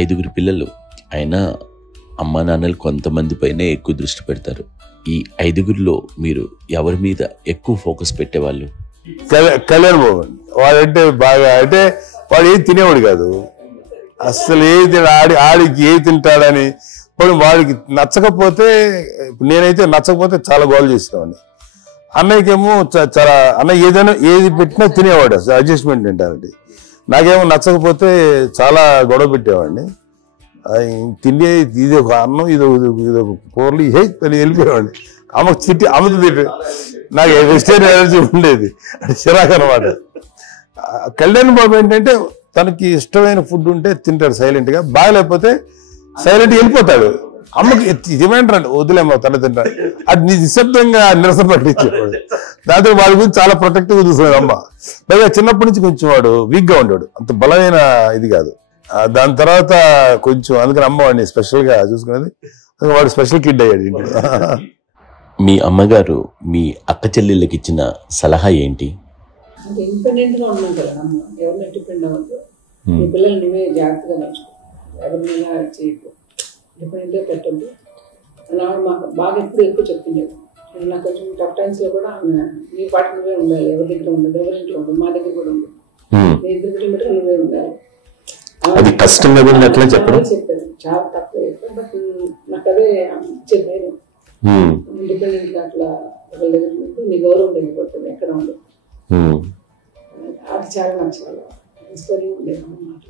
ఐదుగురు పిల్లలు అయినా అమ్మా నాన్నలు కొంతమంది పైనే ఎక్కువ దృష్టి పెడతారు. ఈ ఐదుగురిలో మీరు ఎవరి మీద ఎక్కువ ఫోకస్ పెట్టేవాళ్ళు? కళ్యాణ్ బాబు వాడంటే బాగా, అంటే వాడు ఏది తినేవాడు కాదు అసలు. ఆడికి ఏది తింటాడని ఇప్పుడు వాడికి నచ్చకపోతే, నేనైతే నచ్చకపోతే చాలా గోల్ చేసేవాడిని. అన్నయ్యకేమో చాలా, అన్నయ్య ఏదైనా ఏది పెట్టినా తినేవాడు, అసలు అడ్జస్ట్మెంట్ తింటానండి. నాకేమో నచ్చకపోతే చాలా గొడవ పెట్టేవాడిని. తిండి ఇది ఒక అన్నం, ఇదొక కూరలు వెళ్ళిపోయేవాడిని. అమ్మకు తిట్టి అమ్మతో తిట్టి నాకు వెజిటేరియన్ ఎనర్జీ ఉండేది, అది చిరాకు అనమాట. కళ్యాణ్ బాబు ఏంటంటే తనకి ఇష్టమైన ఫుడ్ ఉంటే తింటాడు సైలెంట్గా, బాగలేకపోతే సైలెంట్గా వెళ్ళిపోతాడు. అమ్మకి ఇదేమంటారండి వదిలేమో తన తింటాడు, అది నిశ్శబ్దంగా నిరసన పట్టించేవాడు. దాంతో వాడి గురించి చాలా ప్రొటెక్టివ్గా చూస్తున్నాడు అమ్మ. పైగా చిన్నప్పటి నుంచి కొంచెం వాడు వీక్గా ఉండేవాడు, అంత బలమైన ఇది కాదు. దాని తర్వాత కొంచెం అందుకని అమ్మ వాడిని స్పెషల్గా చూసుకునేది, వాడు స్పెషల్ కిడ్ అయ్యాడు ఇంట్లో. మీ అమ్మగారు మీ అక్క చెల్లెళ్ళకి ఇచ్చిన సలహా ఏంటి? ఇండిపెండెంట్గా ఉన్నాం కదా అమ్మ, ఎవరిని డిపెండ్ అవ్వద్దు, మీ పిల్లలు నువ్వే జాగ్రత్తగా నడుచుకో, ఎవరినైనా చేయకు, డిపెండెంట్గా పెట్టద్దు అని ఆవిడ మాకు బాగా ఎక్కువ చెప్తుండేది. నాకు కొంచెం టఫ్ టైమ్స్లో కూడా ఆమె నీ పాటు నువ్వే ఉండాలి, ఎవరి దగ్గర ఉండదు, ఎవరింట్లో ఉండదు, మా దగ్గర కూడా ఉండదు, నీ ఇద్దరు కిలోమీటర్ నువ్వే ఉండాలి. అది కష్టంగా చెప్పారు, చాలా తక్కువ చెప్పారు. బట్ నాకు అదే చెప్పారు, ఇండిపెండెంట్ గా అట్లా ఒకరి దగ్గర నీ గౌరవం తగ్గిపోతుంది, ఎక్కడ ఉండదు. అది చాలా నాకు చాలా ఇన్స్పైరింగ్ ఉండేది అన్నమాట.